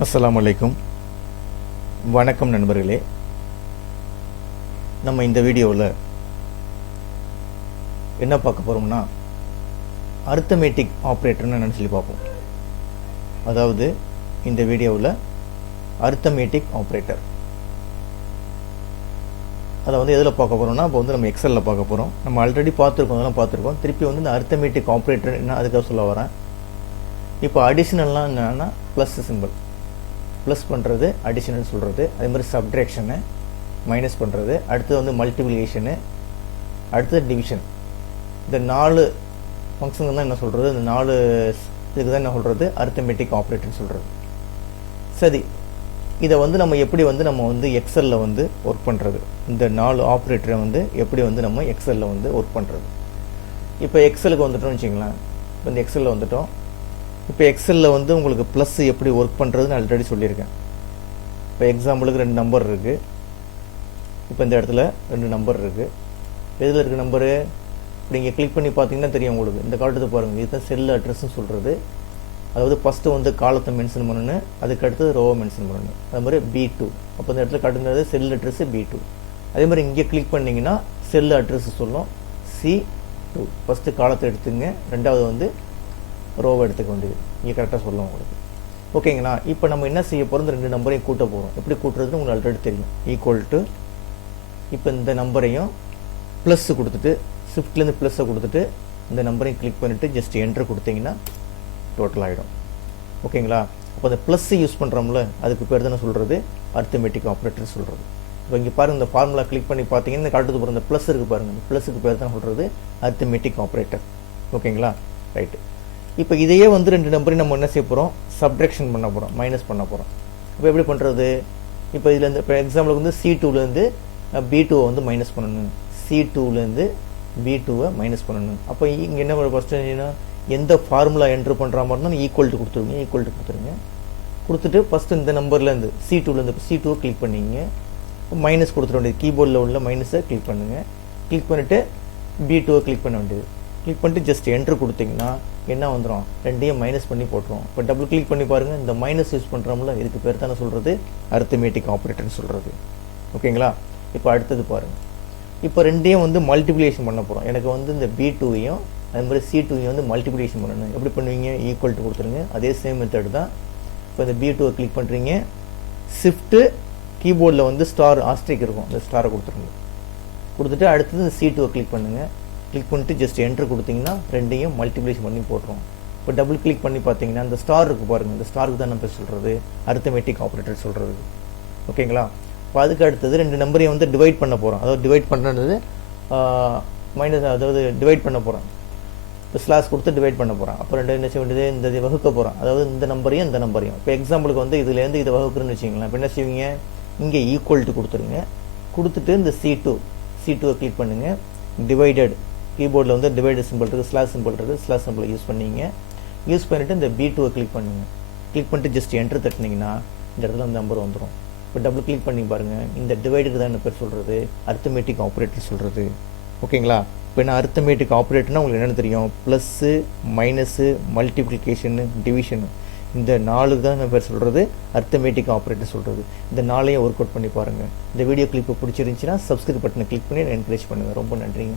அஸ்ஸலாமு அலைக்கும். வணக்கம் நண்பர்களே. நம்ம இந்த வீடியோவில் என்ன பார்க்க போகிறோம்னா, அரித்மெட்டிக் ஆப்ரேட்டர்னு என்னன்னு சொல்லி பார்ப்போம். அதாவது இந்த வீடியோவில் அரித்மெட்டிக் ஆப்ரேட்டர் அதை வந்து எதில் பார்க்க போகிறோம்னா, இப்போ வந்து நம்ம எக்ஸலில் பார்க்க போகிறோம். நம்ம ஆல்ரெடி பார்த்துருக்கோம். திருப்பி வந்து இந்த அரித்மெட்டிக் ஆப்ரேட்டர் என்ன அதுக்காக சொல்ல வரேன். இப்போ அடிஷ்னல்லாம் என்னன்னா ப்ளஸ் சிம்பிள், ப்ளஸ் பண்ணுறது அடிஷனல் சொல்கிறது, அதே மாதிரி சப்ட்ராக்ஷனு மைனஸ் பண்ணுறது, அடுத்தது வந்து மல்டிப்ளிகேஷனு, அடுத்தது டிவிஷன். இந்த 4 ஃபங்க்ஷனுக்கு தான் என்ன சொல்கிறது, இந்த 4 இதுக்கு தான் என்ன சொல்கிறது அரித்மெட்டிக் ஆப்ரேட்டர்னு சொல்கிறது. சரி, இதை வந்து நம்ம எப்படி வந்து நம்ம வந்து எக்ஸலில் வந்து ஒர்க் பண்ணுறது, இந்த 4 ஆப்ரேட்டரை வந்து எப்படி வந்து நம்ம எக்ஸலில் வந்து ஒர்க் பண்ணுறது. இப்போ எக்ஸலுக்கு வந்துட்டோம்னு வச்சிங்களேன். இப்போ இந்த எக்ஸலில் வந்துட்டோம். இப்போ எக்ஸலில் வந்து உங்களுக்கு ப்ளஸ் எப்படி ஒர்க் பண்ணுறதுன்னு ஆல்ரெடி சொல்லியிருக்கேன். இப்போ எக்ஸாம்பிளுக்கு 2 நம்பர் இருக்குது. இப்போ இந்த இடத்துல 2 நம்பர் இருக்குது. எதில் இருக்குது நம்பரு? இப்போ நீங்கள் கிளிக் பண்ணி பார்த்தீங்கன்னா தெரியும் உங்களுக்கு. இந்த காலத்தை பாருங்கள், இதுதான் செல் அட்ரஸ்ன்னு சொல்கிறது. அதாவது ஃபஸ்ட்டு வந்து காலத்தை மென்ஷன் பண்ணணும், அதுக்கு அடுத்தது ரோவை மென்ஷன் பண்ணணும். அது மாதிரி B2. அப்போ இந்த இடத்துல காட்டுங்கிறது செல் அட்ரஸ் B2. அதே மாதிரி இங்கே கிளிக் பண்ணிங்கன்னா செல் அட்ரஸ் சொல்லும் C2. ஃபஸ்ட்டு காலத்தை எடுத்துங்க, ரெண்டாவது வந்து ரோவை எடுத்துக்க வேண்டியது. இங்கே கரெக்டாக சொல்லலாம் உங்களுக்கு. ஓகேங்களா? இப்போ நம்ம என்ன செய்ய போகிறோம், இந்த 2 நம்பரையும் கூட்ட போகிறோம். எப்படி கூட்டுறதுன்னு உங்களுக்கு ஆல்ரெடி தெரியும். ஈக்குவல் டு இப்போ இந்த நம்பரையும் ப்ளஸ் கொடுத்துட்டு, ஷிஃப்ட்லேருந்து ப்ளஸ்ஸை கொடுத்துட்டு இந்த நம்பரையும் கிளிக் பண்ணிவிட்டு ஜஸ்ட் என்ட்ரு கொடுத்தீங்கன்னா டோட்டல் ஆகிடும். ஓகேங்களா? அப்போ அந்த ப்ளஸ் யூஸ் பண்ணுறோம்ல, அதுக்கு பேர் தானே சொல்கிறது அரித்மெட்டிக் ஆப்ரேட்டர் சொல்கிறது. இப்போ இங்கே பாருங்கள், இந்த ஃபார்முலா கிளிக் பண்ணி பார்த்தீங்கன்னா இந்த காலத்துக்கு போகிற இந்த ப்ளஸ் இருக்குது பாருங்கள், இந்த ப்ளஸுக்கு பேர் தான் சொல்கிறது அரித்மெட்டிக் ஆப்ரேட்டர். ஓகேங்களா? ரைட்டு. இப்போ இதையே வந்து 2 நம்பரையும் நம்ம என்ன செய்ய போகிறோம், சப்ட்ராக்ஷன் பண்ண போகிறோம், மைனஸ் பண்ண போகிறோம். இப்போ எப்படி பண்ணுறது? இப்போ இதுலேருந்து இப்போ எக்ஸாம்பிளுக்கு வந்து C2லேருந்து B2வை வந்து மைனஸ் பண்ணணும், C2லேருந்து B2வை மைனஸ் பண்ணணும். அப்போ இங்கே என்ன ஃபஸ்ட்டு எந்த ஃபார்முலா என்ட்ரு பண்ணுற மாதிரி இருந்தால் ஈக்குவல் டு கொடுத்துருங்க. கொடுத்துட்டு ஃபஸ்ட்டு இந்த நம்பர்லேருந்து C2லேருந்து C2வை கிளிக் பண்ணிங்க, மைனஸ் கொடுத்துட வேண்டியது. கீபோர்டில் உள்ள மைனஸை கிளிக் பண்ணுங்கள். கிளிக் பண்ணிவிட்டு B2வை கிளிக் பண்ண வேண்டியது. கிளிக் பண்ணிட்டு ஜஸ்ட் என்ட்ரு கொடுத்தீங்கன்னா என்ன வந்துடும், 2ஐயும் மைனஸ் பண்ணி போட்டுரும். இப்போ டபுள் கிளிக் பண்ணி பாருங்கள், இந்த மைனஸ் யூஸ் பண்ணுறோம்ல, இதுக்கு பேர் தானே சொல்கிறது அரித்மெட்டிக் ஆப்ரேட்டர்னு சொல்கிறது. ஓகேங்களா? இப்போ அடுத்தது பாருங்கள். இப்போ 2ஐயும் வந்து மல்டிப்ளிகேஷன் பண்ண போகிறோம். எனக்கு வந்து இந்த B2வையும் அதே மாதிரி C2வையும் வந்து மல்டிப்ளிகேஷன் பண்ணணும். எப்படி பண்ணுவீங்க, ஈக்குவல் டு கொடுத்துருங்க. அதே சேம் மெத்தட் தான். இப்போ இந்த B2வை கிளிக் பண்ணுறீங்க, ஷிஃப்ட்டு கீபோர்டில் வந்து ஸ்டார் ஆஸ்ட்ரிக் இருக்கும், இந்த ஸ்டாரை கொடுத்துருங்க. கொடுத்துட்டு அடுத்தது இந்த C2வை கிளிக் பண்ணுங்கள். கிளிக் பண்ணிட்டு ஜஸ்ட் என்ட்ரு கொடுத்தீங்கன்னா 2ஐயும் மல்டிப்ளிகேஷன் பண்ணி போட்டுரும். இப்போ டபுள் கிளிக் பண்ணி பார்த்தீங்கன்னா இந்த ஸ்டார் இருக்குது பாருங்கள், இந்த ஸ்டாருக்கு தான் நம்ம சொல்கிறது அரித்மெட்டிக் ஆப்ரேட்டர் சொல்கிறது. ஓகேங்களா? இப்போ அதுக்கு அடுத்தது 2 நம்பரையும் வந்து டிவைட் பண்ண போகிறோம். அதாவது டிவைட் பண்ணுறது மைனஸ், அதாவது டிவைட் பண்ண போகிறோம். இப்போ ஸ்லாஸ் கொடுத்து டிவைட் பண்ண போகிறோம். அப்போ 2 என்ன செய்ய வேண்டியது, இந்த வகுக்க போகிறோம். அதாவது இந்த நம்பரையும் இந்த நம்பரையும். இப்போ எக்ஸாம்பிளுக்கு வந்து இதுலேருந்து இதை வகுக்குறேன்னு வச்சிங்களேன். இப்போ என்ன செய்வீங்க, இங்கே ஈக்குவல் டு கொடுத்துருங்க. கொடுத்துட்டு இந்த C2வை கிளிக் பண்ணுங்கள். டிவைடட் கீபோர்டில் வந்து டிவைடட் சிம்பிள் இருக்குது, ஸ்லாஷ் சிம்பிள் இருக்குது, ஸ்லாஷ் சிம்பிளை யூஸ் பண்ணிவிட்டு இந்த B2வை கிளிக் பண்ணுங்கள். கிளிக் பண்ணிட்டு ஜஸ்ட் என்ட்ரு தட்டினீங்கன்னா இந்த இடத்துல அந்த நம்பர் வந்துடும். இப்போ டபுள் கிளிக் பண்ணி பாருங்கள், இந்த டிவைடுக்கு தான் என்ன பேர் சொல்கிறது அரித்மெட்டிக் ஆப்ரேட்டர் சொல்கிறது. ஓகேங்களா? இப்போ என்ன அரித்மெட்டிக் ஆப்ரேட்டர்னா உங்களுக்கு என்னென்னு தெரியும், ப்ளஸ்ஸு மைனஸு மல்டிப்ளிகேஷனு டிவிஷனு, இந்த 4க்கு தான் என்ன பேர் சொல்கிறது அரித்மெட்டிக் ஆப்ரேட்டர் சொல்கிறது. இந்த 4ஐயும் ஒர்க் அவுட் பண்ணி பாருங்கள். இந்த வீடியோ கிளிப்பு பிடிச்சிருந்துச்சின்னா சப்ஸ்கிரைப் பட்டனை கிளிக் பண்ணி என்கரேஜ் பண்ணுங்கள். ரொம்ப நன்றிங்க.